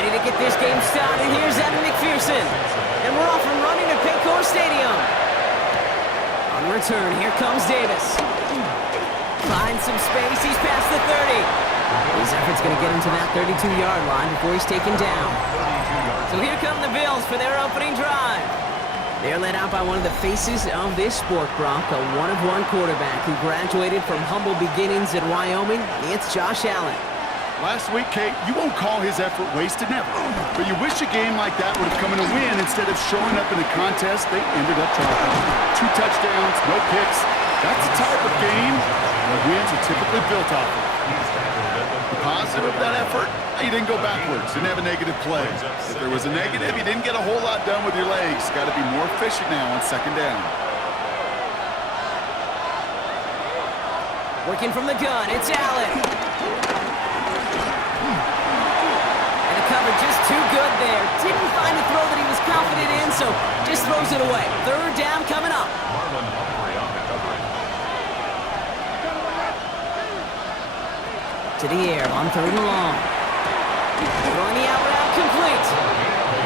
Ready to get this game started. Here's Evan McPherson. And we're off and running at Paycor Stadium. On the return, here comes Davis. Finds some space. He's past the 30. His effort's going to get him to that 32-yard line before he's taken down. So here come the Bills for their opening drive. They're led out by one of the faces of this sport, Brock, a one-of-one quarterback who graduated from humble beginnings in Wyoming. It's Josh Allen. Last week, Kate, you won't call his effort wasted, never. But you wish a game like that would have come in a win instead of showing up in a contest they ended up dropping. 2 touchdowns, no picks. That's the type of game that wins are typically built off of. The positive of that effort, he didn't go backwards, didn't have a negative play. If there was a negative, he didn't get a whole lot done with your legs. Got to be more efficient now on second down. Working from the gun, it's Allen. And the cover just too good there. Didn't find a throw that he was confident in, so just throws it away. Third down coming up. To the air on third and long. Throwing the out route complete.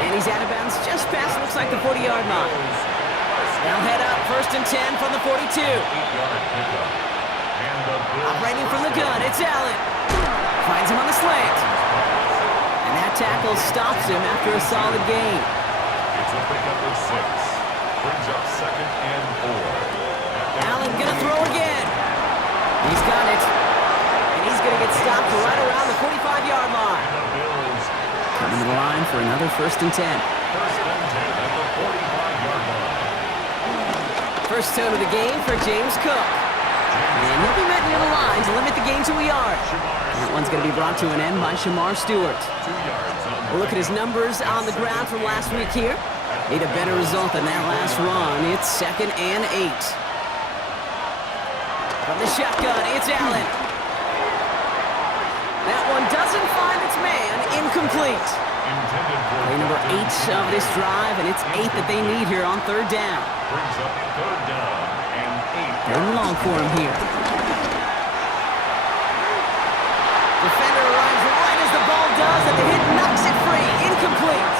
And he's out of bounds just past, looks like the 40-yard line. They'll head up first and 10 from the 42. Operating from the gun, it's Allen. Finds him on the slant. And that tackle stops him after a solid gain. It's a pickup of 6. Brings up second and 4. Allen gonna throw again. He's got it. And he's gonna get stopped right around the 45-yard line. Coming to the line for another first and 10. First and 10 at the 45-yard line. First tone of the game for James Cook. And he'll be met near the line to limit the game to a yard. That one's going to be brought to an end by Shemar Stewart. We'll look at his numbers on the ground from last week here. Need a better result than that last run. It's second and 8. From the shotgun, it's Allen. That one doesn't find its man. Incomplete. Play number 8 of this drive, and it's 8 that they need here on third down. Brings up third down and 8. Third and long for him here. Defender arrives right as the ball does, and the hit knocks it free. Incomplete.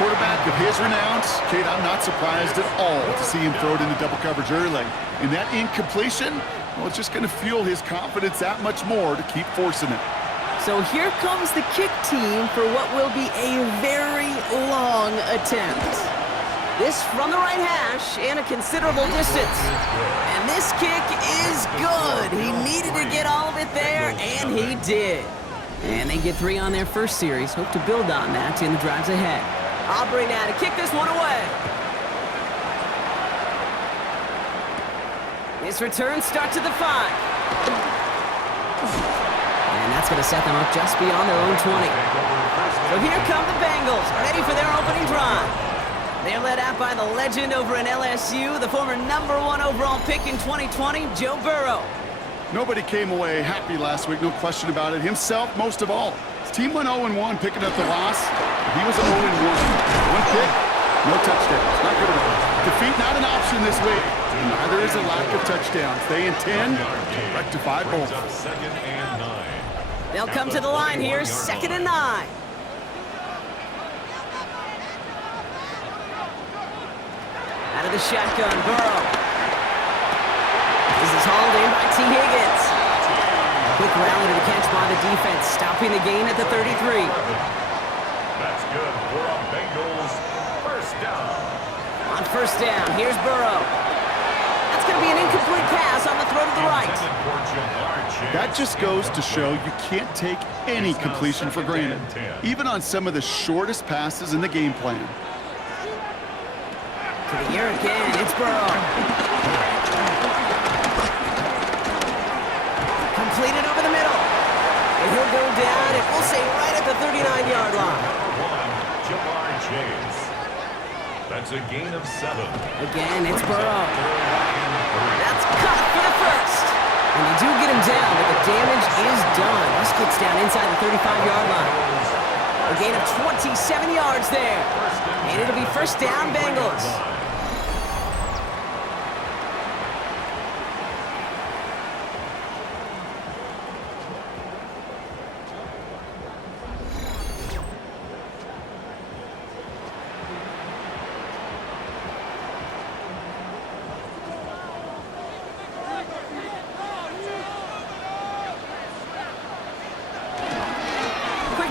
Quarterback of his renounce, Kate, I'm not surprised at all to see him throw it into double coverage early. And that incompletion, well, it's just going to fuel his confidence that much more to keep forcing it. So here comes the kick team for what will be a very long attempt. This from the right hash and a considerable distance. And this kick is good. He needed to get all of it there, and he did. And they get 3 on their first series. Hope to build on that in the drives ahead. Aubrey now to kick this one away. This return starts at the 5. And that's going to set them up just beyond their own 20. So here come the Bengals, ready for their opening drive. They're led out by the legend over in LSU, the former #1 overall pick in 2020, Joe Burrow. Nobody came away happy last week, no question about it. Himself, most of all. His team went 0-1, picking up the loss. He was 0-1. 1 pick, no touchdowns. Not good enough. Defeat not an option this week. Neither is a lack of touchdowns. They intend to rectify both. Second and 9. They'll come to the line here, second and 9. Out of the shotgun, Burrow. This is hauled in by T. Higgins. Quick rally to the catch by the defense, stopping the gain at the 33. That's good for a Bengals first down. On first down, here's Burrow. That's going to be an incomplete pass on the throw to the right. That just goes to show you can't take any completion for granted, even on some of the shortest passes in the game plan. To the air again, it's Burrow. Completed over the middle. And he'll go down, and we'll say right at the 39-yard line. Shemar Stewart. That's a gain of 7. Again, it's Burrow. That's caught for the first. And they do get him down, but the damage is done. This gets down inside the 35-yard line. A gain of 27 yards there. And it'll be first down, Bengals.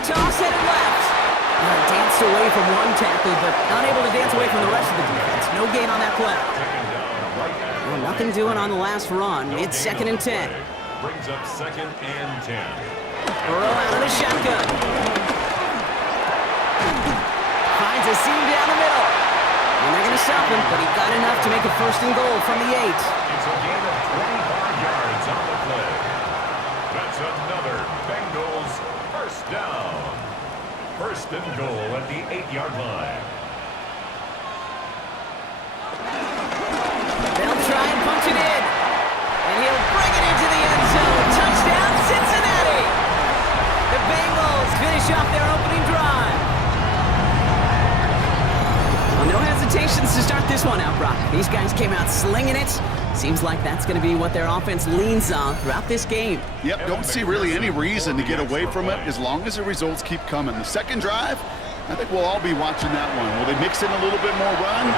toss headed left. Danced away from one tackle, but unable to dance away from the rest of the defense. No gain on that play. Well, nothing doing on the last run. It's 2nd and 10. Brings up 2nd and 10. Burrow out of the shotgun. Finds a seam down the middle. And they're going to stop him, but he got enough to make a 1st and goal from the 8. It's a gain of 25 yards on the play. That's another Bengals 1st down. 1st and goal at the 8-yard line. They'll try and punch it in. And he'll bring it into the end zone. Touchdown, Cincinnati! The Bengals finish off their opening drive. Well, no hesitations to start this one out, Brock. These guys came out slinging it. Seems like that's going to be what their offense leans on throughout this game. Yep, don't see really any reason to get away from it as long as the results keep coming. The 2nd drive, I think we'll all be watching that one. Will they mix in a little bit more run?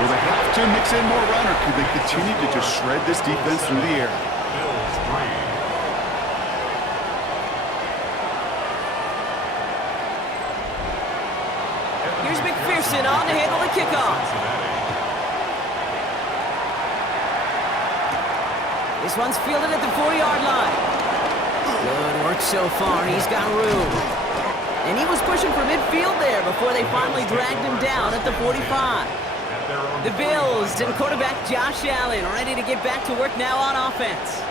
Will they have to mix in more run, or could they continue to just shred this defense through the air? Bills 3. Here's McPherson on to handle the kickoff. This one's fielded at the 4-yard line. Good work so far. He's got room. And he was pushing for midfield there before they finally dragged him down at the 45. The Bills and quarterback Josh Allen ready to get back to work now on offense.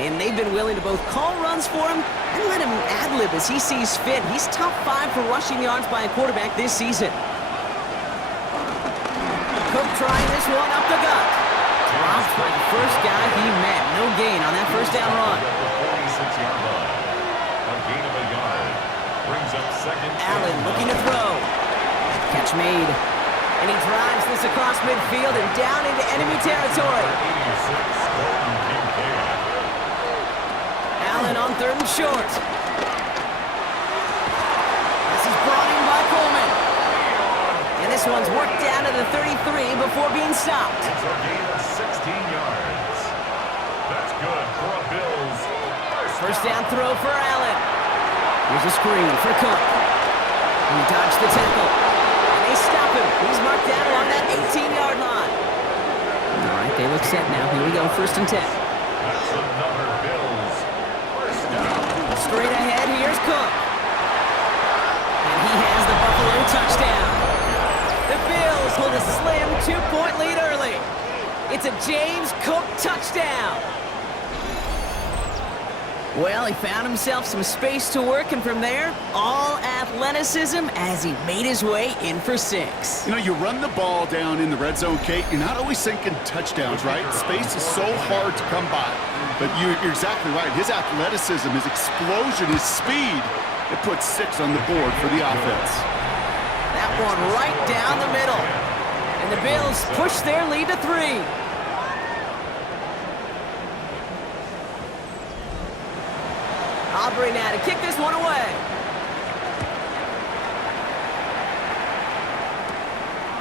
And they've been willing to both call runs for him and let him ad-lib as he sees fit. He's top 5 for rushing yards by a quarterback this season. Cook trying this one up the gut. Dropped by the first guy he met. No gain on that 1st down run. 46-yard line. A gain of a yard. Brings up 2nd. Allen looking to throw. Catch made. And he drives this across midfield and down into enemy territory. 86. Golden Kincaid. Allen on 3rd and short. This is brought in by Coleman. And this one's worked down to the 33 before being stopped. It's a gain of 16 yards. That's good for a Bills 1st down throw for Allen. Here's a screen for Cook. He dodged the tackle. And they stop him. He's marked down along that 18-yard line. All right, they look set now. Here we go, 1st and 10. That's another Bills 1st down. Straight ahead, here's Cook. And he has the Buffalo touchdown. The Bills hold a slim 2-point lead early. It's a James Cook touchdown. Well, he found himself some space to work, and from there, all athleticism as he made his way in for 6. You know, you run the ball down in the red zone, Kate, you're not always thinking touchdowns, right? Space is so hard to come by. But you're exactly right. His athleticism, his explosion, his speed, it puts 6 on the board for the offense. That one right down the middle. And the Bills push their lead to 3. Aubrey now to kick this one away.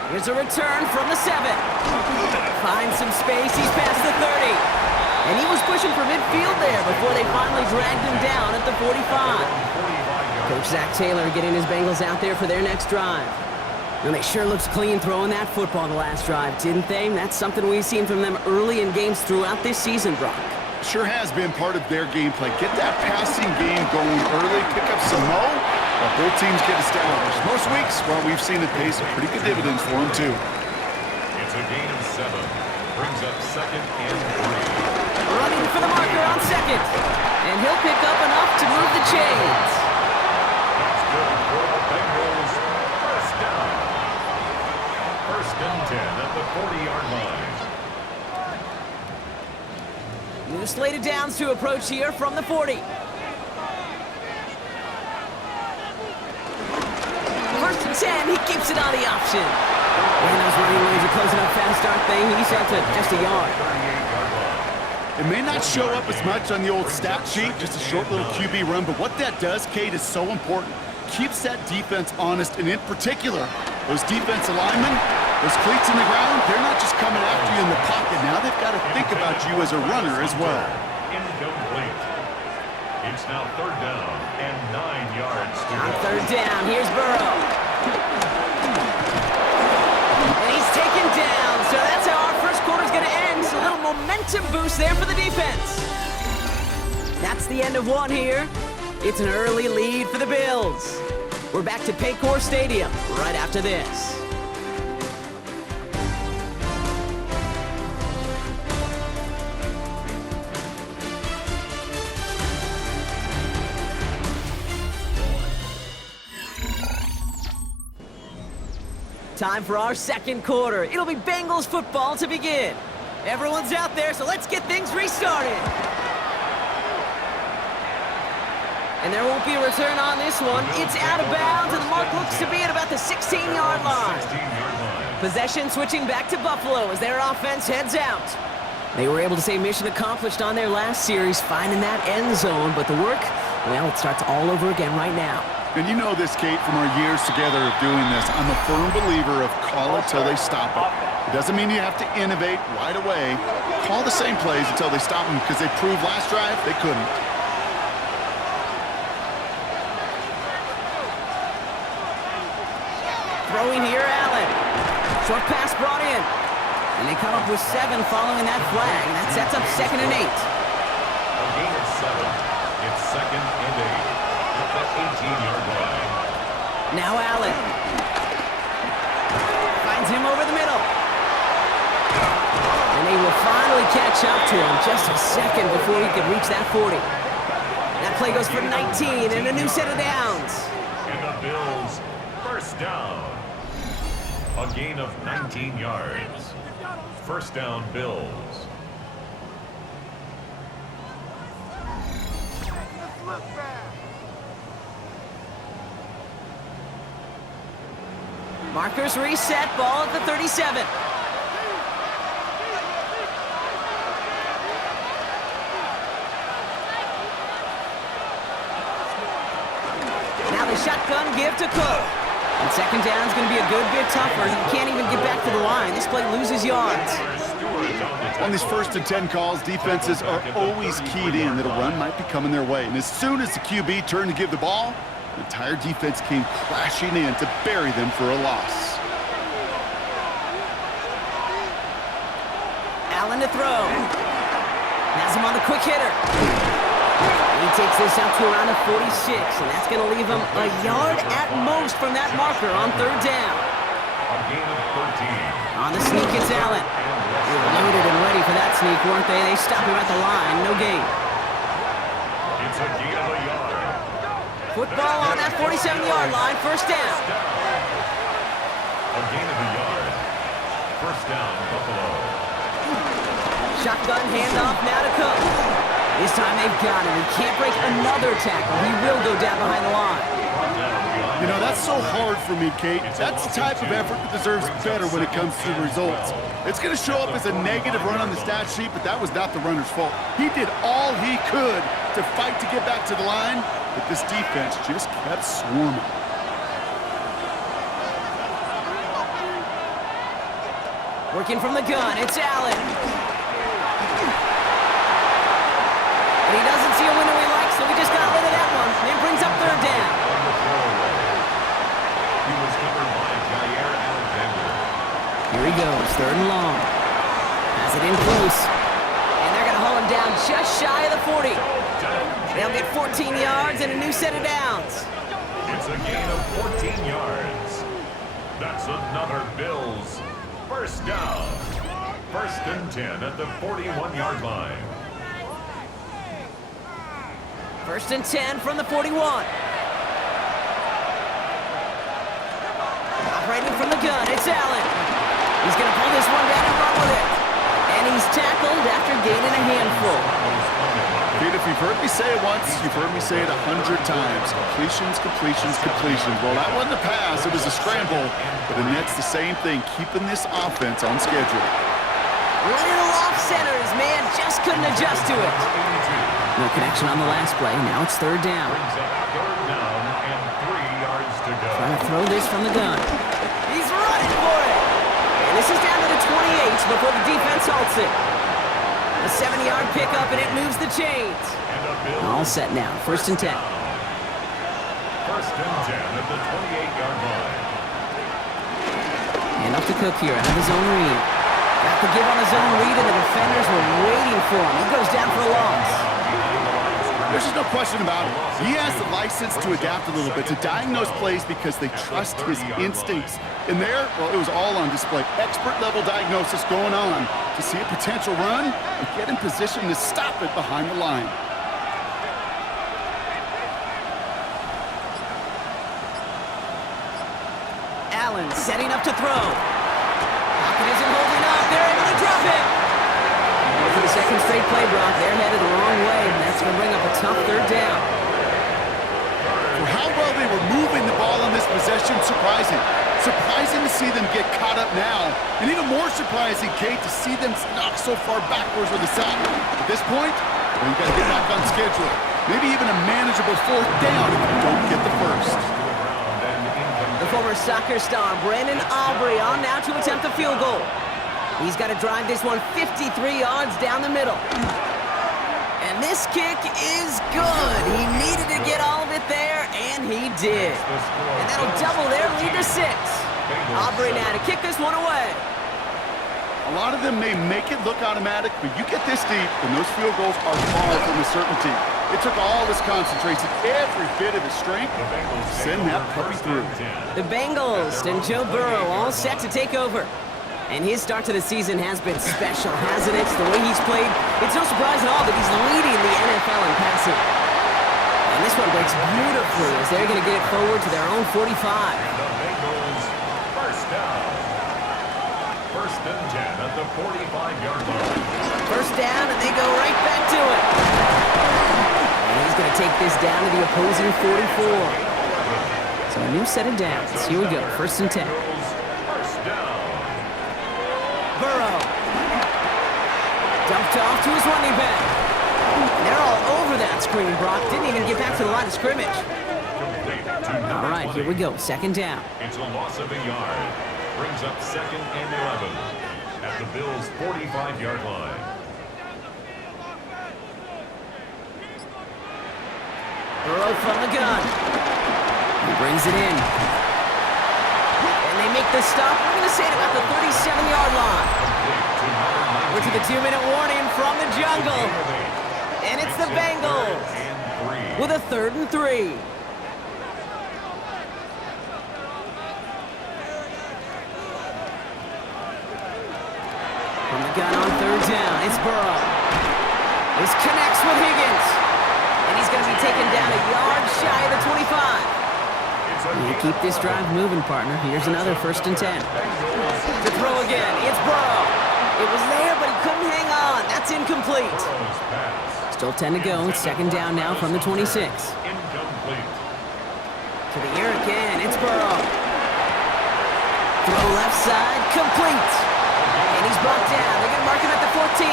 Here's a return from the 7. Finds some space. He's past the 30. And he was pushing for midfield there before they finally dragged him down at the 45. Coach Zach Taylor getting his Bengals out there for their next drive. And they sure looked clean throwing that football the last drive, didn't they? That's something we've seen from them early in games throughout this season, Brock. Sure has been part of their gameplay. Get that passing game going early, pick up some mo, while both teams get established. Most weeks, well, we've seen it pay some pretty good dividends for them, too. It's a gain of 7. Brings up 2nd and 3. Running for the marker on 2nd. And he'll pick up enough to move the chains. That's good for the Bengals 1st down. 1st and 10 at the 40-yard line. New slated downs to approach here from the 40. 1st and 10, he keeps it on the option. And those running lanes are closing up fast, aren't they? He's out to just a yard. It may not show up as much on the old stat sheet, just a short little QB run, but what that does, Kate, is so important. Keeps that defense honest, and in particular, those defensive linemen, those cleats in the ground, they're not just coming after you in the pocket. Now they've got to think about you as a runner as well. Incomplete. It's now 3rd down and 9 yards. yards to On go. third down, here's Burrow. And he's taken down, so that's how our first quarter's going to end. So a little momentum boost there for the defense. That's the end of one here. It's an early lead for the Bills. We're back to Paycor Stadium right after this. Time for our second quarter. It'll be Bengals football to begin. Everyone's out there, so let's get things restarted. And there won't be a return on this one. It's out of bounds, and the mark looks to be at about the 16-yard line. Possession switching back to Buffalo as their offense heads out. They were able to say mission accomplished on their last series, finding that end zone, but the work, well, it starts all over again right now. And you know this, Kate, from our years together of doing this. I'm a firm believer of call it till they stop it. It doesn't mean you have to innovate right away. Call the same plays until they stop them, because they proved last drive they couldn't. Throwing here, Allen. Short pass brought in. And they come up with 7 following that flag. That sets up 2nd and 8. A gain of 7. It's 2nd and 8. At the 18-yard line. Now Allen. Finds him over the middle. And they will finally catch up to him just a second before he could reach that 40. That play goes for 19 and a new set of downs. And the Bills first down. A gain of 19 yards. First down, Bills. Markers reset, ball at the 37. Now the shotgun give to Cook. And 2nd down is going to be a good bit tougher. You can't even get back to the line. This play loses yards. On these 1st and 10 calls, defenses are always keyed in that a run might be coming their way. And as soon as the QB turned to give the ball, the entire defense came crashing in to bury them for a loss. Allen to throw. Has him on the quick hitter. He takes this out to around the 46, and that's going to leave him a yard at most from that marker on 3rd down. A gain of 13. On the sneak, it's Allen. They were loaded and ready for that sneak, weren't they? They stop him at the line. No gain. It's a gain of a yard. Football on that 47-yard line. First down. A gain of a yard. First down, Buffalo. Shotgun handoff now to Cook. This time they've got him. He can't break another tackle. He will go down behind the line. You know, that's so hard for me, Kate. That's the type of effort that deserves better when it comes to the results. It's going to show up as a negative run on the stat sheet, but that was not the runner's fault. He did all he could to fight to get back to the line, but this defense just kept swarming. Working from the gun, it's Allen. And he doesn't see a window he likes, so he just got rid of that one. And it brings up 3rd down. He was covered by Jair Alexander. Here he goes, 3rd and long. Has it in close. And they're going to haul him down just shy of the 40. They'll get 14 yards and a new set of downs. It's a gain of 14 yards. That's another Bills first down. 1st and 10 at the 41-yard line. 1st and 10 from the 41. Operating from the gun, it's Allen. He's going to pull this one down and run with it. And he's tackled after gaining a handful. Kate, if you've heard me say it once, you've heard me say it 100 times. Completions, completions, completions. Well, that wasn't a pass. It was a scramble. But the Nets, the same thing, keeping this offense on schedule. Little off center. His man just couldn't adjust to it. No connection on the last play. Now it's 3rd down. Brings up 3rd down and 3 yards to go. Trying to throw this from the gun. He's running for it. And this is down to the 28 before the defense halts it. A 70-yard pickup, and it moves the chains. All set now. 1st and 10. First and 10 at the 28-yard line. And up to Cook here, out of his own read. Got the give on his own read, and the defenders were waiting for him. He goes down for a loss. There's just no question about it. He has the license to adapt a little bit, to diagnose plays because they trust his instincts. And there, well, it was all on display. Expert-level diagnosis going on to see a potential run and get in position to stop it behind the line. Allen setting up to throw. Pocket isn't holding up. They're able to drop it. For the second straight play, Brock, they're headed the wrong way, and that's going to bring up a tough third down. For how well they were moving the ball in this possession, surprising. Surprising to see them get caught up now. And even more surprising, Kate, to see them knock so far backwards with the sack. At this point, well, you've got to get back on schedule. Maybe even a manageable fourth down if you don't get the first. The former soccer star, Brandon Aubrey, on now to attempt a field goal. He's got to drive this one 53 yards down the middle. And this kick is good. He needed to get all of it there, and he did. And that'll double their lead to 6. Aubrey now to kick this one away. A lot of them may make it look automatic, but you get this deep, and those field goals are far from a certainty. It took all his concentration, every bit of his strength, to send that puppy through. The Bengals and Joe Burrow all set to take over. And his start to the season has been special, hasn't it? The way he's played, it's no surprise at all that he's leading the NFL in passing. And this one breaks beautifully as they're going to get it forward to their own 45. And the Bengals first down. First and 10 at the 45-yard line. First down, and they go right back to it. And he's going to take this down to the opposing 44. So a new set of downs. Here we go, first and 10. First down. Burrow. Dumped off to his running back. And they're all over that screen, Brock. Didn't even get back to the line of scrimmage. All right, here we go, second down. It's a loss of a yard. Brings up second and 11 at the Bills' 45-yard line. Burrow from the gun. He brings it in. And they make the stop. We're going to say it about the 37-yard line. We're to the 2-minute warning from the jungle. And it's the Bengals with a 3rd and 3. From the gun on 3rd down, it's Burrow. This connects with Higgins. And he's going to be taken down a yard shy of the 25. You keep this drive moving, partner. Here's another 1st and 10. To throw again, it's Burrow. It was there, but he couldn't hang on. That's incomplete. Still 10 to go. It's 2nd down now from the 26. Incomplete. To the air again, it's Burrow. Throw left side, complete. And he's brought down. They're going to mark him at the 14.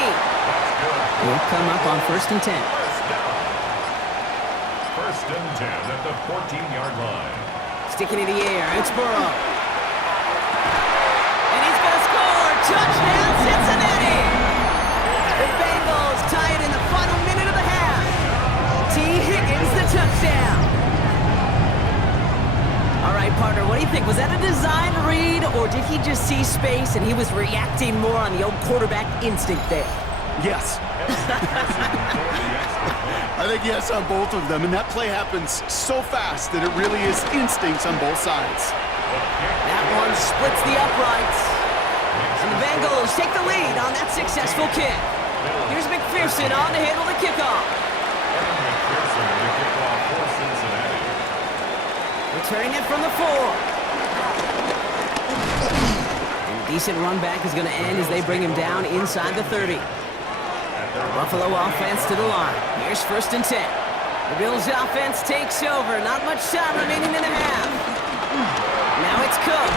He'll come up on 1st and 10. First and 10 at the 14-yard line. Sticking in the air, it's Burrow. And he's going to score! Touchdown, Cincinnati! The Bengals tie it in the final minute of the half. T. Higgins, the touchdown. All right, partner, what do you think? Was that a design read, or did he just see space and he was reacting more on the old quarterback instinct there? Yes. I think yes on both of them, and that play happens so fast that it really is instincts on both sides. That one splits the uprights. And the Bengals take the lead on that successful kick. Here's McPherson on to handle the kickoff. Returning it from the 4. And a decent run back is going to end as they bring him down inside the 30. Buffalo offense to the line. Here's 1st and 10. The Bills offense takes over. Not much time remaining in the half. Now it's Cook.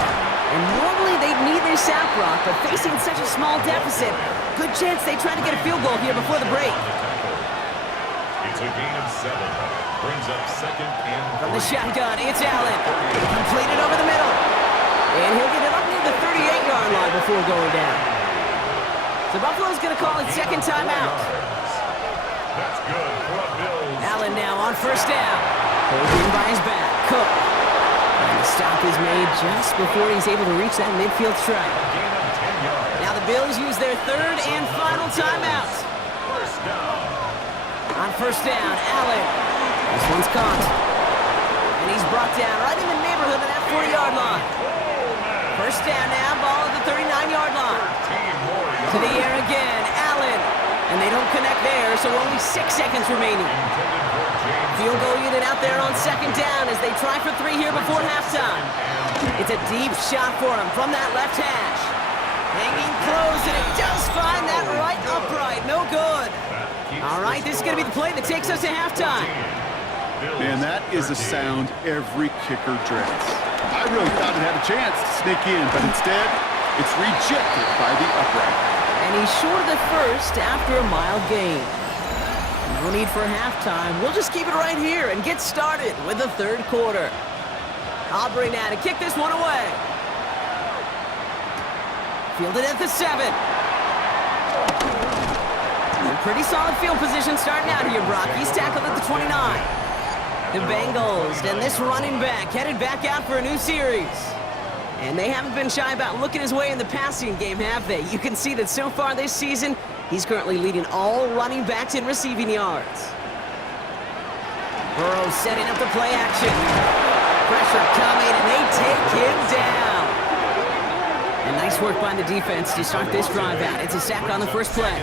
And normally they'd need their sack rock, but facing such a small deficit, good chance they try to get a field goal here before the break. It's a gain of 7. Brings up 2nd and 3. From the shotgun, it's Allen. Completed over the middle. And he'll get it up near the 38-yard line before going down. So Buffalo's going to call it 2nd timeout. That's good for the Bills. Allen now on 1st down. Holding by his back. Cook. And the stop is made just before he's able to reach that midfield strike. Now the Bills use their third and final timeout. First down. On first down, Allen. This one's caught. And he's brought down right in the neighborhood of that 40-yard line. First down now, ball at the 39-yard line. To the air again, Allen. And they don't connect there, so only 6 seconds remaining. Field goal unit out there on second down as they try for 3 here before halftime. It's a deep shot for him from that left hash. Hanging close, and it does find that right upright. No good. All right, this is going to be the play that takes us to halftime. Man, that is a sound every kicker dreads. I really thought it had a chance to sneak in, but instead, it's rejected by the upright. And he's short of the first after a mild gain. No need for halftime. We'll just keep it right here and get started with the third quarter. Aubrey now to kick this one away. Fielded at the 7. A pretty solid field position starting out here, Brock. He's tackled at the 29. The Bengals and this running back headed back out for a new series. And they haven't been shy about looking his way in the passing game, have they? You can see that so far this season, he's currently leading all running backs in receiving yards. Burrow setting up the play action. Pressure coming, and they take him down. And nice work by the defense to start this drive out. It's a sack on the first play.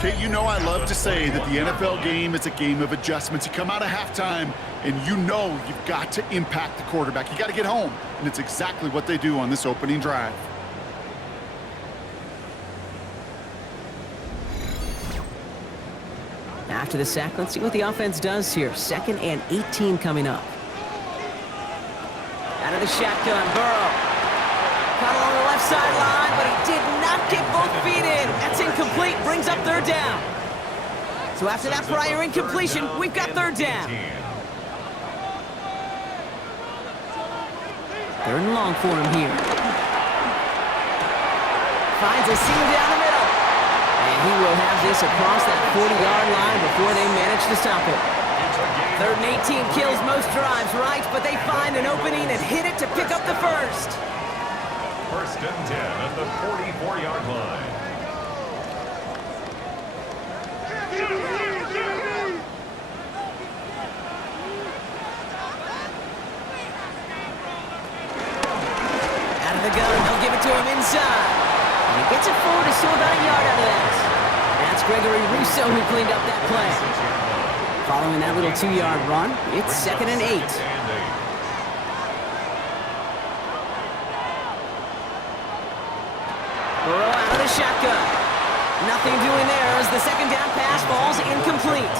Kate, you know I love to say that the NFL game is a game of adjustments. You come out of halftime, and you know you've got to impact the quarterback. You got to get home, and it's exactly what they do on this opening drive. After the sack, let's see what the offense does here. 2nd and 18 coming up. Out of the shotgun, Burrow. Caught along the left sideline, but he did not get both feet in. That's incomplete, brings up third down. So after that prior incompletion, we've got third down. 3rd and long for him here. Finds a seam down the middle. And he will have this across that 40-yard line before they manage to stop it. 3rd and 18 kills most drives, right? But they find an opening and hit it to pick up the first. 1st and 10 at the 44-yard line. Out of the gun, they'll give it to him inside. And he gets it forward to still about a yard out of that. That's Gregory Rousseau who cleaned up that play. Following that little 2-yard run, it's 2nd and 8. Burrow out of the shotgun. Nothing doing there as the second down pass falls incomplete.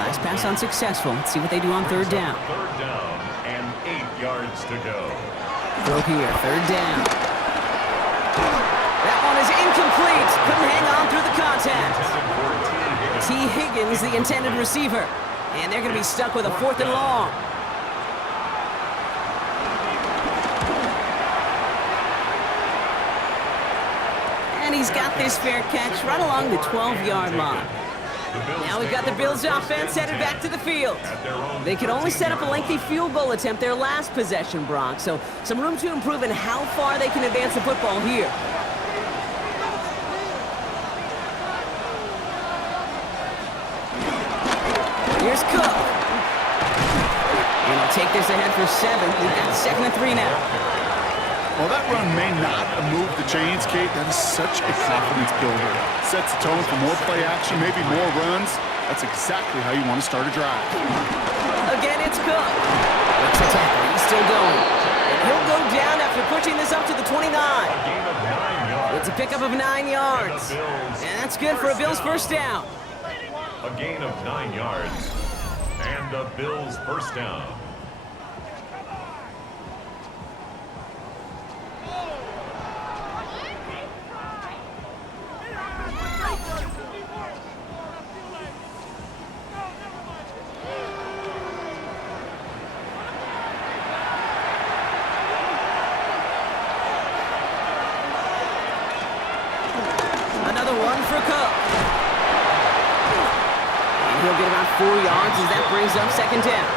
Last pass unsuccessful. Let's see what they do on 3rd down. 3rd down and 8 yards to go. Throw here, 3rd down. That one is incomplete. Couldn't hang on through the contact. T. Higgins, the intended receiver. And they're going to be stuck with a 4th and long. And he's got this fair catch right along the 12-yard line. Now we've got the Bills offense headed back to the field. They could only set up a lengthy field goal attempt their last possession, Brock. So some room to improve in how far they can advance the football here. Here's Cook. And he'll take this ahead for 7. We've got 2nd and 3 now. Well, that run may not have moved the chains, Kate. That is such a confidence builder. Sets the tone for more play action, maybe more runs. That's exactly how you want to start a drive. Again, it's Cook. Let's attack. He's still going. And he'll go down after pushing this up to the 29. It's a pickup of 9 yards. And that's good for a Bills first down. A gain of 9 yards. And the Bills first down. For Cook. And he'll get about 4 yards as that brings up 2nd down.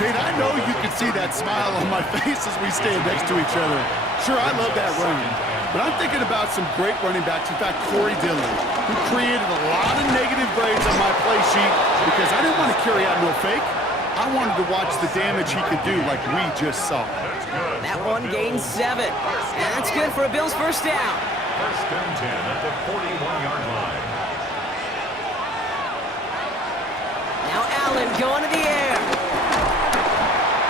Kate, I know you can see that smile on my face as we stand next to each other. Sure, I love that run. But I'm thinking about some great running backs. In fact, Corey Dillon, who created a lot of negative grades on my play sheet because I didn't want to carry out no fake. I wanted to watch the damage he could do like we just saw. That one gains 7. And that's good for a Bills first down. First and 10 at the 41-yard line. Now Allen going to the air.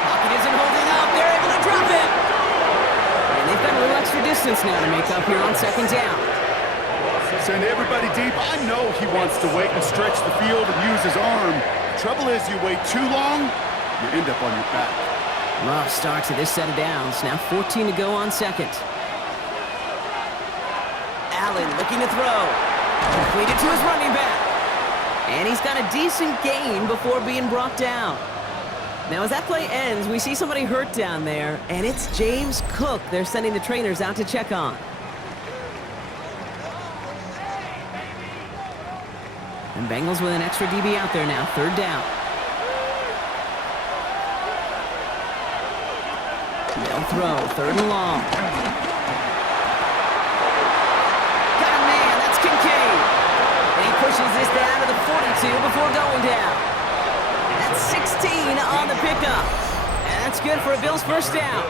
Pocket isn't holding up. They're able to drop it. And they've got a little extra distance now to make up here on second down. Send everybody deep. I know he wants to wait and stretch the field and use his arm. Trouble is, you wait too long, you end up on your back. Rough start to this set of downs. Now 14 to go on second. Allen looking to throw. Completed to his running back. And he's got a decent gain before being brought down. Now as that play ends, we see somebody hurt down there, and it's James Cook they're sending the trainers out to check on. And Bengals with an extra DB out there now, third down. They'll throw, third and long. Got a man, that's Kincaid. And he pushes this down to the 42 before going down. That's 16 on the pickup. And that's good for a Bills first down.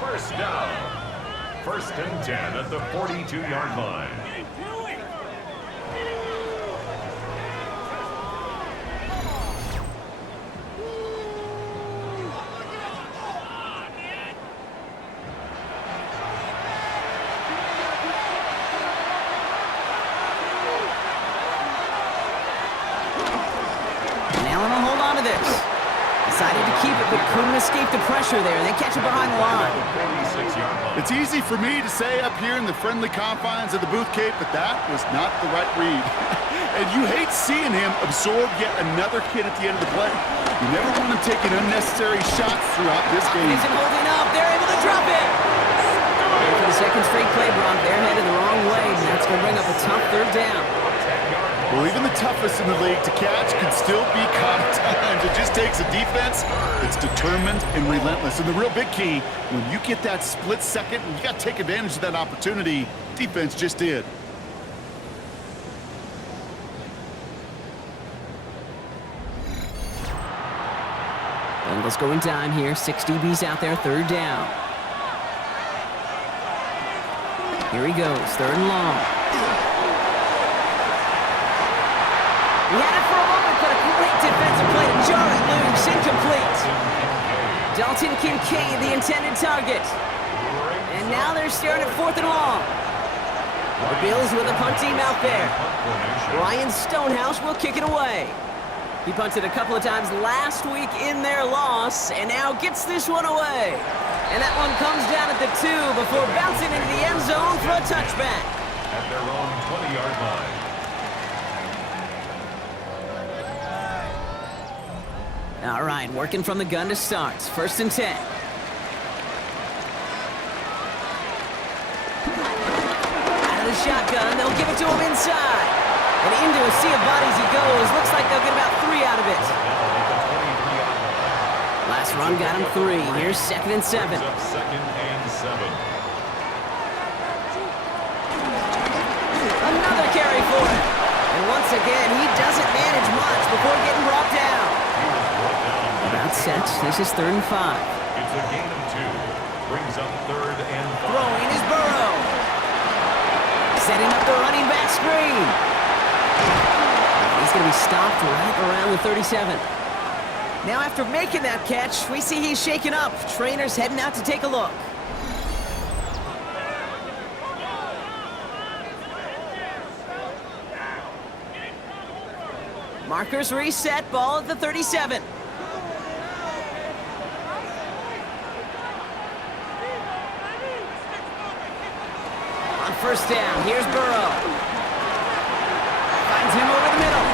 First down. First and 10 at the 42-yard line. Decided to keep it, but couldn't escape the pressure there. They catch it behind the line. It's easy for me to say up here in the friendly confines of the booth, Kate, but that was not the right read. And you hate seeing him absorb yet another hit at the end of the play. You never want him taking unnecessary shots throughout this game. Isn't holding up. They're able to drop it. And for the second straight play, Brock, they're headed the wrong way, and that's going to bring up a tough third down. Well, even the toughest in the league to catch can still be caught at times. It just takes a defense that's determined and relentless. And the real big key, when you get that split second, you got to take advantage of that opportunity. Defense just did. Bengals going down here. 6 DBs out there, third down. Here he goes, third and long. He had it for a moment, but a great defensive play to jar it loose, incomplete. Dalton Kincaid, the intended target. And now they're staring at fourth and long. The Bills with a punt team out there. Ryan Stonehouse will kick it away. He punted a couple of times last week in their loss, and now gets this one away. And that one comes down at the 2 before bouncing into the end zone for a touchback. At their own 20-yard line. All right, working from the gun to start. First and 10. Out of the shotgun, they'll give it to him inside. And into a sea of bodies he goes. Looks like they'll get about 3 out of it. Last run got him 3. Here's second and 7. Second and 7. Another carry for him. And once again, he doesn't manage much before getting brought down. About set. This is third and 5. It's a gain of 2. Brings up third and 5. Throwing is Burrow. Setting up the running back screen. He's going to be stopped right around the 37. Now after making that catch, we see he's shaken up. Trainers heading out to take a look. Markers reset, ball at the 37. On first down, here's Burrow. Finds him over the middle.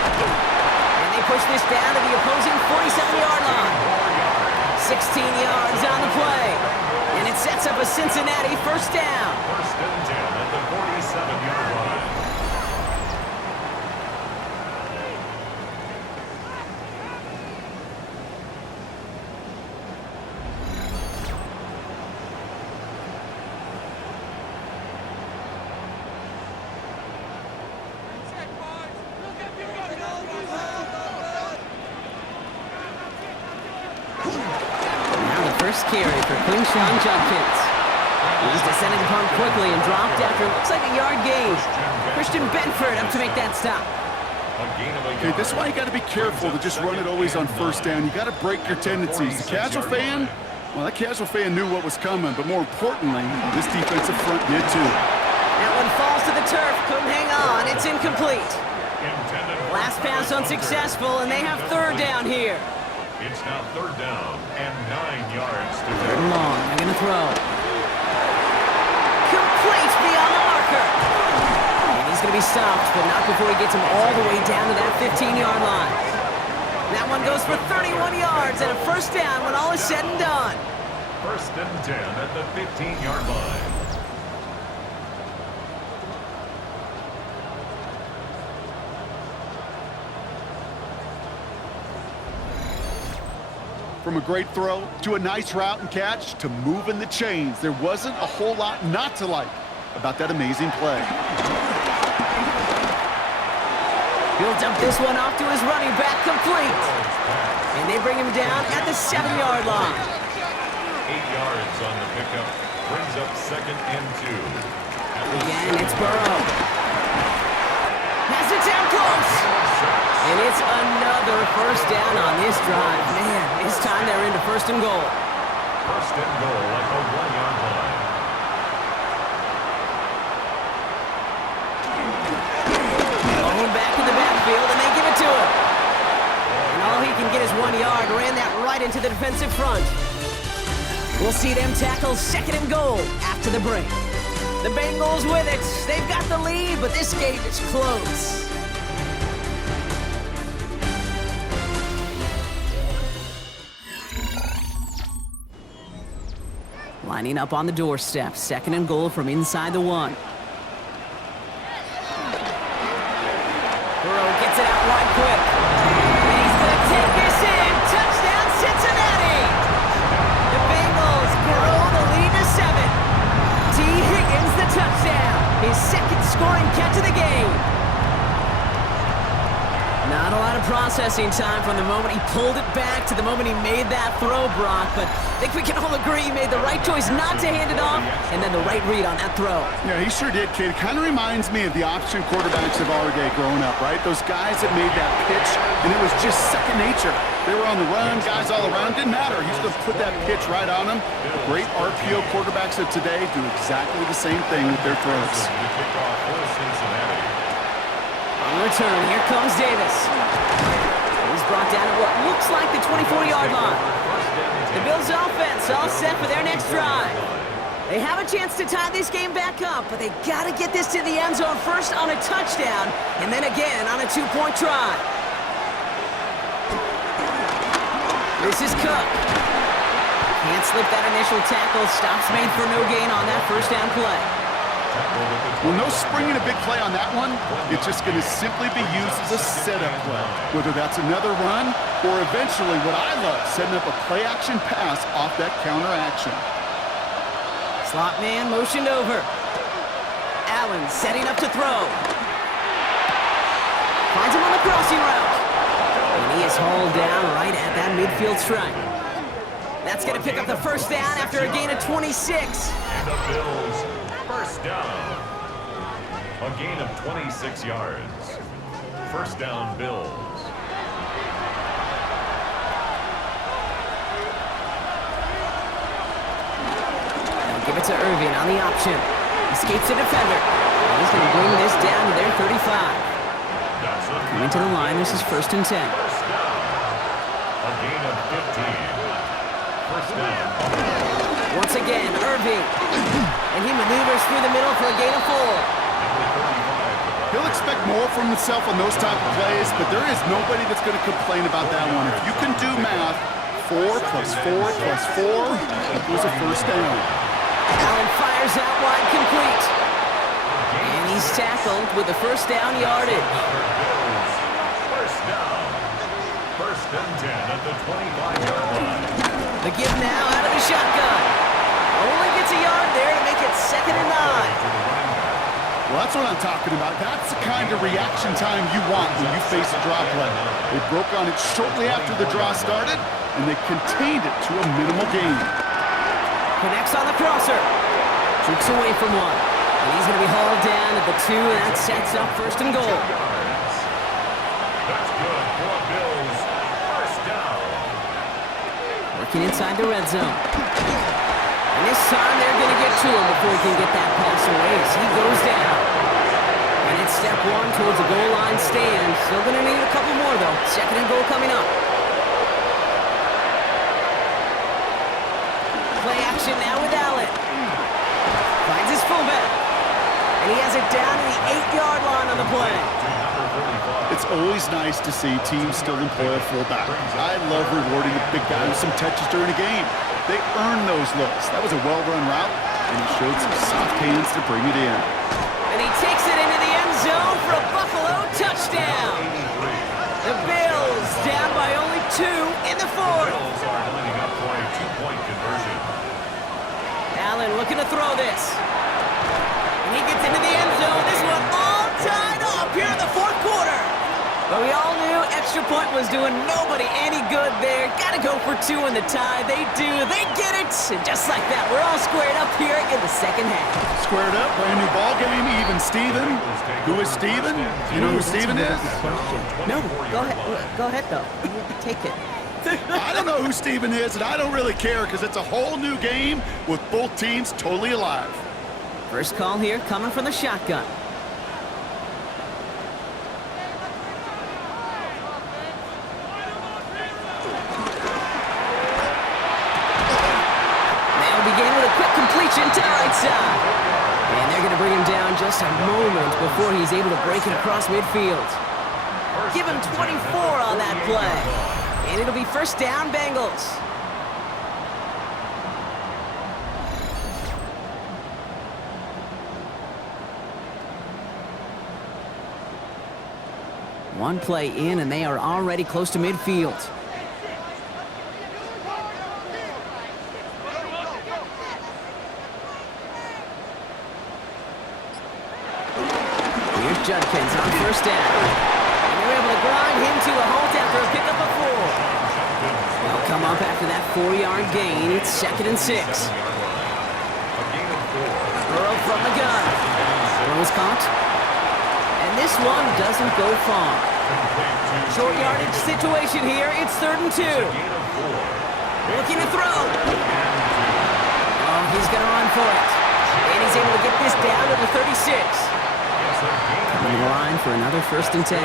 And they push this down to the opposing 47-yard line. 16 yards on the play. And it sets up a Cincinnati first down. First and 10 at the 47-yard line. Now the first carry for Quinshon Judkins. He's descended upon quickly and dropped after looks like a yard gain. Christian Benford up to make that stop. Okay, this is why you got to be careful to just run it always on first down. You got to break your tendencies. The casual fan, well, that casual fan knew what was coming, but more importantly, this defensive front did too. That one falls to the turf, couldn't hang on, it's incomplete. Last pass unsuccessful, and they have third down here. It's now third down and 9 yards to Third go. and long, they're gonna throw. Complete beyond the marker. And he's gonna be stopped, but not before he gets him all the way down to that 15-yard line. That one goes for 31 yards and a first down when all is said and done. First and 10 at the 15-yard line. From a great throw to a nice route and catch to moving the chains, there wasn't a whole lot not to like about that amazing play. He'll dump this one off to his running back, complete. And they bring him down at the 7-yard line. 8 yards on the pickup, brings up second and 2. Again, it's Burrow. Has it down close. And it's another first down on this drive. Man, this time they're into first and goal. First and goal at the 1-yard line. Going back in the backfield, and they give it to him. And all he can get is 1 yard. Ran that right into the defensive front. We'll see them tackle second and goal after the break. The Bengals with it. They've got the lead, but this game is close. Lining up on the doorstep. Second and goal from inside the 1. Burrow gets it out wide quick. And he's going to take this in. Touchdown, Cincinnati! The Bengals grow the lead to 7. T. Higgins the touchdown. His second scoring catch of the game. Not a lot of processing time from the moment he pulled it back to the moment he made that throw, Brock. But I think we can all agree he made the right choice not to hand it off, and then the right read on that throw. Yeah, he sure did, kid. It kind of reminds me of the option quarterbacks of our day growing up, right? Those guys that made that pitch, and it was just second nature. They were on the run, guys all around. Didn't matter. He's going to put that pitch right on them. Great RPO quarterbacks of today do exactly the same thing with their throws. On return, here comes Davis. He's brought down at what looks like the 24-yard line. The Bills offense all set for their next drive. They have a chance to tie this game back up, but they got to get this to the end zone first on a touchdown, and then again on a 2-point try. This is Cook. Can't slip that initial tackle. Stops made for no gain on that first down play. Well, no springing a big play on that one. It's just going to simply be used as a setup play. Whether that's another run or eventually what I love, setting up a play-action pass off that counter-action. Slot man motioned over. Allen setting up to throw. Finds him on the crossing route. And he is hauled down right at that midfield stripe. That's going to pick up the first down after a gain of 26. And the Bills first down. A gain of 26 yards. First down, Bills. They'll give it to Irving on the option. Escapes the defender. And he's going to bring this down to their 35. Coming to the line, this is first and 10. First down. A gain of 15. First down. Once again, Irving. And he maneuvers through the middle for a gain of 4. He'll expect more from himself on those type of plays, but there is nobody that's going to complain about that one. If you can do math, 4 plus 4 plus 4 equals a first down. Allen fires out wide, complete. And he's tackled with the first down yardage. First down. First and 10 at the 25-yard line. The give now out of the shotgun. Only gets a yard there to make it second and 9. Well, that's what I'm talking about. That's the kind of reaction time you want when you face a draw play. They broke on it shortly after the draw started, and they contained it to a minimal gain. Connects on the crosser. Jukes away from one. And he's going to be hauled down at the 2, and that sets up 1st and goal. That's good for Bills. First down. Working inside the red zone. And this time they're going to get to him before he can get that pass away as he goes down. And it's step 1 towards the goal line stand. Still going to need a couple more, though. 2nd and goal coming up. Play action now with Allen. Finds his fullback. And he has it down to the 8-yard line on the play. It's always nice to see teams still employ a fullback. I love rewarding the big guy with some touches during a game. They earn those looks. That was a well-run route, and he showed some soft hands to bring it in. And he takes it into the end zone for a Buffalo touchdown. The Bills down by only 2 in the 4th. Bills are lining up for a 2-point conversion. Allen looking to throw this. And he gets into the end zone. This one all tied up here in the 4th quarter. But we all knew extra point was doing nobody any good there. Got to go for 2 in the tie. They do. They get it. And just like that, we're all squared up here in the 2nd half. Squared up, brand new ball game, even Steven. Who is Steven? You know who Steven is? No, go ahead. Go ahead, though. Take it. I don't know who Steven is, and I don't really care because it's a whole new game with both teams totally alive. First call here coming from the shotgun. They'll begin with a quick completion to the right side. And they're going to bring him down just a moment before he's able to break it across midfield. Give him 24 on that play. And it'll be first down, Bengals. One play in, and they are already close to midfield. Here's Judkins on first down. And they're able to grind him to a halt after a pickup of 4. They'll come up after that 4-yard gain. It's 2nd and 6. Burrow from the gun. Burrow's caught. And this one doesn't go far. Short yardage situation here. It's 3rd and 2. Looking to throw. Oh, he's going to run for it. And he's able to get this down to the 36. Coming to the line for another 1st and 10.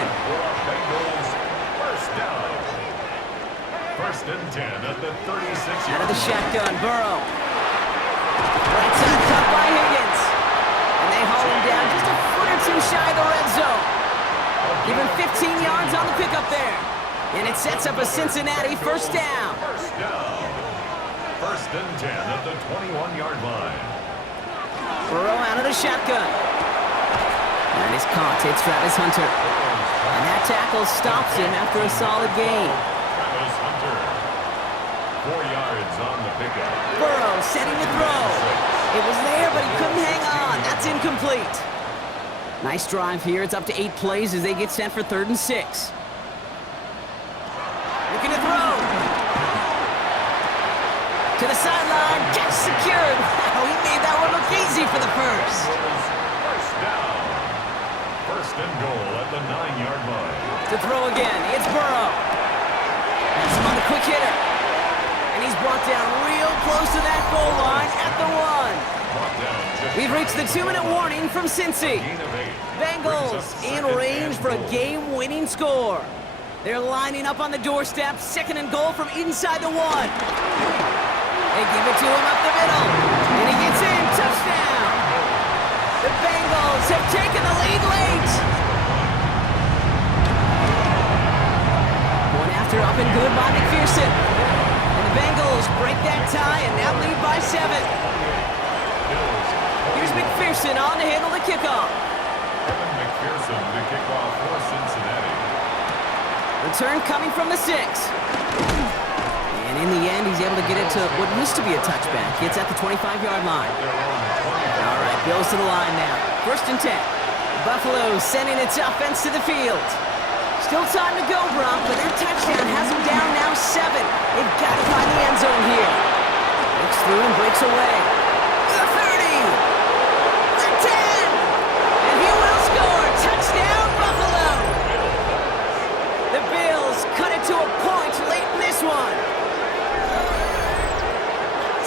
First and 10 at the 36. Out of the shotgun, Burrow. Right side cut by Higgins. And they haul him down just a foot or 2 shy of the red zone. Give him 15 yards on the pickup there. And it sets up a Cincinnati first down. First and 10 at the 21-yard line. Burrow out of the shotgun. And he's caught. It's Travis Hunter. And that tackle stops him after a solid gain. Travis Hunter. 4 yards on the pickup. Burrow setting the throw. It was there, but he couldn't hang on. That's incomplete. Nice drive here. It's up to 8 plays as they get set for 3rd and 6. Looking to throw. To the sideline. Catch secured. Wow, he made that one look easy for the first. First down. First and goal at the 9-yard line. To throw again. It's Burrow. That's him on the quick hitter. And he's brought down real close to that goal line at the 1. We've reached the 2-minute warning from Cincy. Bengals in range for a game-winning score. They're lining up on the doorstep. 2nd and goal from inside the 1. They give it to him up the middle. And he gets in. Touchdown. The Bengals have taken the lead late. One after up and good by McPherson. And the Bengals break that tie and now lead by 7. Here's McPherson on to handle the kickoff. Tevin McPherson to kick off for Cincinnati. Return coming from the 6. And in the end, he's able to get it to what used to be a touchback. It's at the 25-yard line. All right, Bills to the line now. 1st and 10. Buffalo sending its offense to the field. Still time to go, Brock, but their touchdown has them down now 7. They've got to find the end zone here. Breaks through and breaks away. The 30. The 10. And he will score. Touchdown, Buffalo. The Bills cut it to a point late in this one.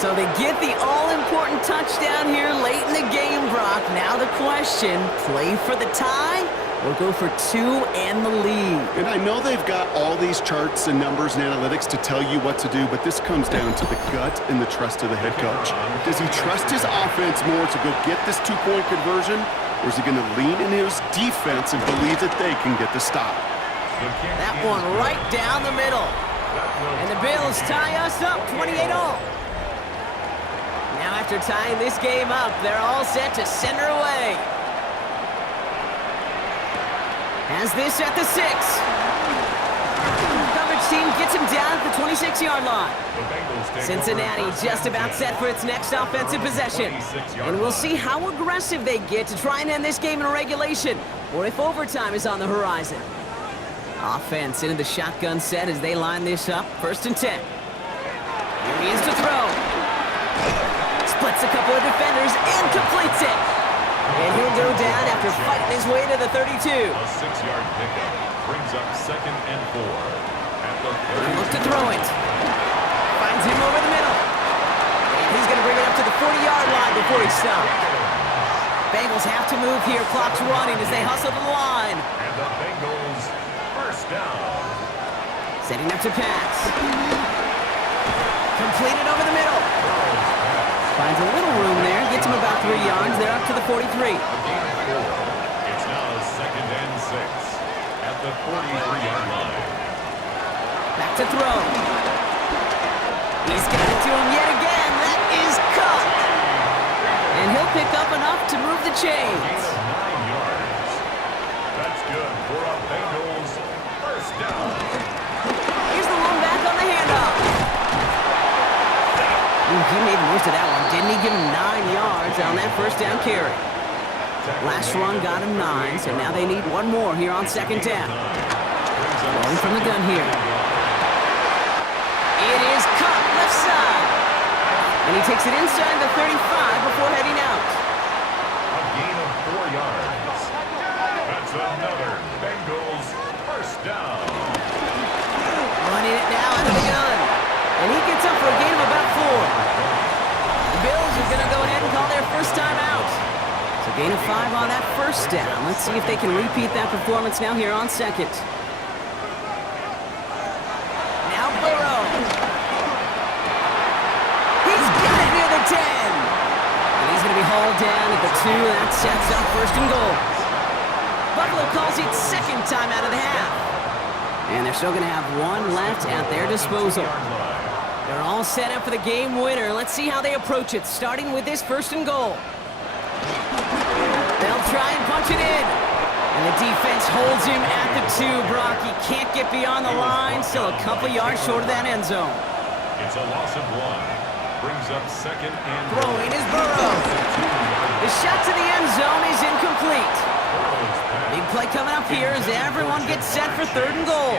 So they get the all-important touchdown here late in the game, Brock. Now the question, play for the tie or go for 2 and the lead? And I know they've got all these charts and numbers and analytics to tell you what to do, but this comes down to the gut and the trust of the head coach. Does he trust his offense more to go get this 2-point conversion, or is he going to lean in his defense and believe that they can get the stop? That one right down the middle. And the Bills tie us up 28-all. Now after tying this game up, they're all set to send her away. Has this at the 6. Coverage team gets him down at the 26-yard line. Cincinnati just about set for its next offensive possession. And we'll see how aggressive they get to try and end this game in regulation, or if overtime is on the horizon. Offense into the shotgun set as they line this up. 1st and 10. Here he is to throw. Splits a couple of defenders and completes it. And he'll go down after fighting his way to the 32. A 6-yard pickup brings up 2nd and 4. At the 30. Looks to throw it. Finds him over the middle. And he's going to bring it up to the 40-yard line before he's stopped. Bengals have to move here. Clock's running as they hustle to the line. And the Bengals first down. Setting up to pass. Completed over the middle. Finds a little room there. Gets him about 3 yards. They're up to the 43. A gain of 4. It's now 2nd and 6. At the 43-yard line. Back to throw. He's got it to him yet again. That is caught. And he'll pick up enough to move the chains. Gain of 9 yards. That's good for a Bengals first down. Here's the one back on the handoff. Ooh, he made the most of that one, didn't he? Give him 9 yards on that 1st down carry. Last run got him 9, so now they need one more here on 2nd down. Rolling from the gun here. It is caught left side. And he takes it inside the 35 before heading out. A gain of 4 yards. That's another Bengals first down. Running it now out of the gun. And he gets up for a gain of about 4. The Bills are going to go ahead and call their first time out. So gain of 5 on that 1st down. Let's see if they can repeat that performance now here on 2nd. Now Burrow. He's got it near the 10. And he's going to be hauled down at the 2. That sets up 1st and goal. Buffalo calls it 2nd time out of the half. And they're still going to have 1 left at their disposal. They're all set up for the game winner. Let's see how they approach it, starting with this 1st and goal. They'll try and punch it in. And the defense holds him at the 2, Brock. He can't get beyond the line. Still a couple yards short of that end zone. It's a loss of 1. Brings up 2nd and Throwing is Burrow. The shot to the end zone is incomplete. Big play coming up here as everyone gets set for 3rd and goal.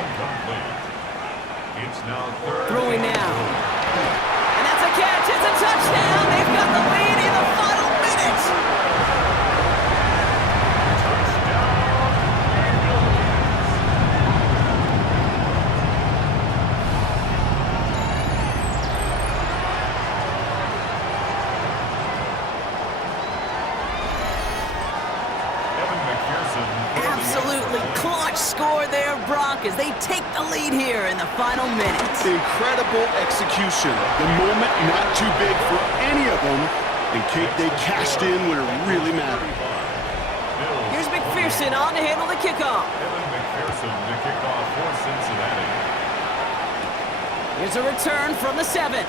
It's now 3rd. Throwing now. And that's a catch. It's a touchdown. They've got the lead in the final minutes. Absolutely clutch score there, Brock, as they take the lead here in the final minutes. Incredible execution. The moment not too big for any of them. And Kate, they cashed in when it really mattered. Here's McPherson on to handle the kickoff. Tevin McPherson to kick off for Cincinnati. Here's a return from the 7.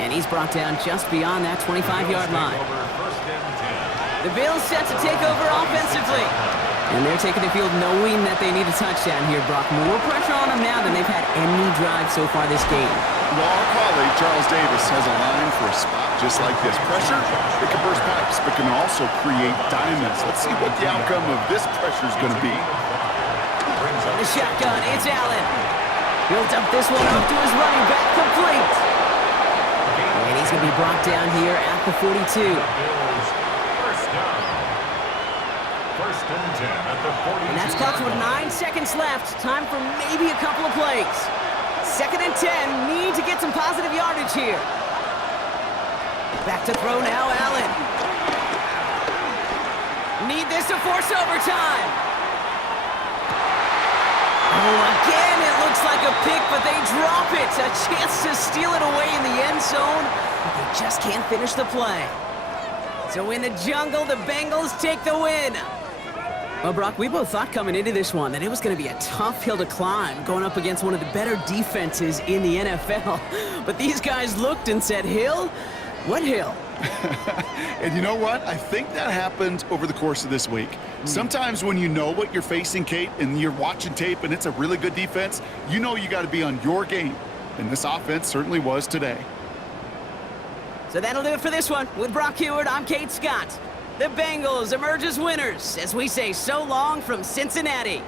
And he's brought down just beyond that 25-yard line. First and 10. The Bills set to take over offensively. And they're taking the field knowing that they need a touchdown here, Brock. More pressure on them now than they've had any drive so far this game. Well, our colleague, Charles Davis, has a line for a spot just like this. Pressure, it can burst pipes, but can also create diamonds. Let's see what the outcome of this pressure is going to be. the shotgun, it's Allen. He'll dump this one off to his running back, complete. And he's going to be brought down here at the 42. Bills first down. First and 10 at the 42. And that's clocked with 9 seconds left. Time for maybe a couple of plays. 2nd and 10. Need to get some positive yardage here. Back to throw now, Allen. Need this to force overtime. Oh, again, it looks like a pick, but they drop it. A chance to steal it away in the end zone, but they just can't finish the play. So in the jungle, the Bengals take the win. Well, Brock, we both thought coming into this one that it was going to be a tough hill to climb, going up against one of the better defenses in the NFL. But these guys looked and said, Hill? What hill? And you know what? I think that happened over the course of this week. Sometimes when you know what you're facing, Kate, and you're watching tape and it's a really good defense, you know you got to be on your game. And this offense certainly was today. So that'll do it for this one. With Brock Heward, I'm Kate Scott. The Bengals emerge as winners as we say so long from Cincinnati.